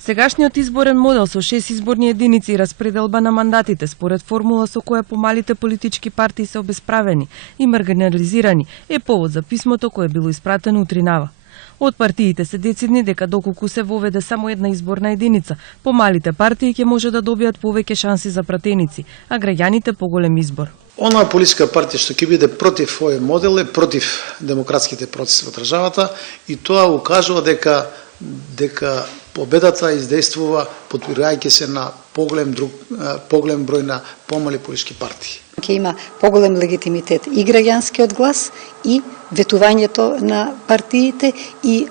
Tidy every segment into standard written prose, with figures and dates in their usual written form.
Сегашниот изборен модел со 6 изборни единици и распределба на мандатите според формула со која помалите политички партии се обесправени и маргинализирани е повод за писмото кое било испратено утринава. Од партиите се децидни дека доколку се воведе само една изборна единица, помалите партии ќе може да добијат повеќе шанси за пратеници, а граѓаните поголем избор. Онаа политичка партија што ќе биде против овој модел е против демократските процеси во државата и тоа укажува дека победата издействува подпирајќи се на поголем број на помали политички партии. Ќе има поголем легитимитет и граѓанскиот глас и ветувањето на партиите и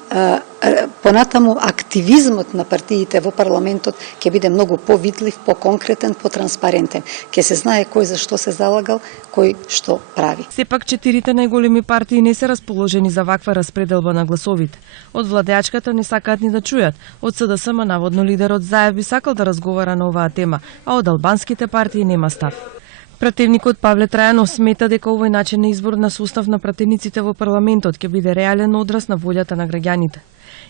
понатаму активизмот на партиите во парламентот ќе биде многу повидлив, поконкретен, потранспарентен. Ќе се знае кој за што се залагал, кој што прави. Сепак четирите најголеми партии не се расположени за ваква распределба на гласовите. Од владеачката не сакаат ни да чујат. Од СДСМ наводно лидерот Заев би сакал да разговара на оваа тема, а од албанските партии нема став. Пратевникот Павле Трајанов смета дека овој начин на избор на состав на пратениците во парламентот ќе биде реален одраз на волјата на граѓаните.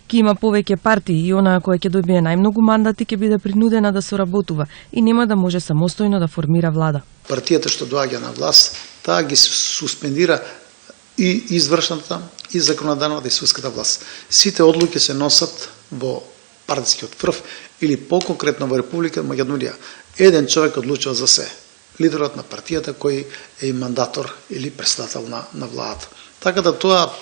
Ќе има повеќе партии и онаа која ќе добие најмногу мандати ќе биде принудена да соработува и нема да може самостојно да формира влада. Партијата што доаѓа на власт, таа ги суспендира и извршната, и законодавната и судската власт. Сите одлуки се носат во партискиот врв или поконкретно во Република Македонија. Еден човек одлучува за се. Лидерот на партијата кој е и мандатор или председател на владата. Така да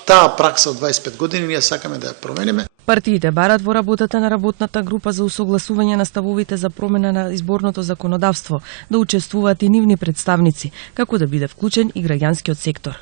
таа пракса од 25 години ние сакаме да ја промениме. Партиите барат во работата на работната група за усогласување на ставовите за промена на изборното законодавство да учествуваат и нивни представници, како да биде вклучен и граѓанскиот сектор.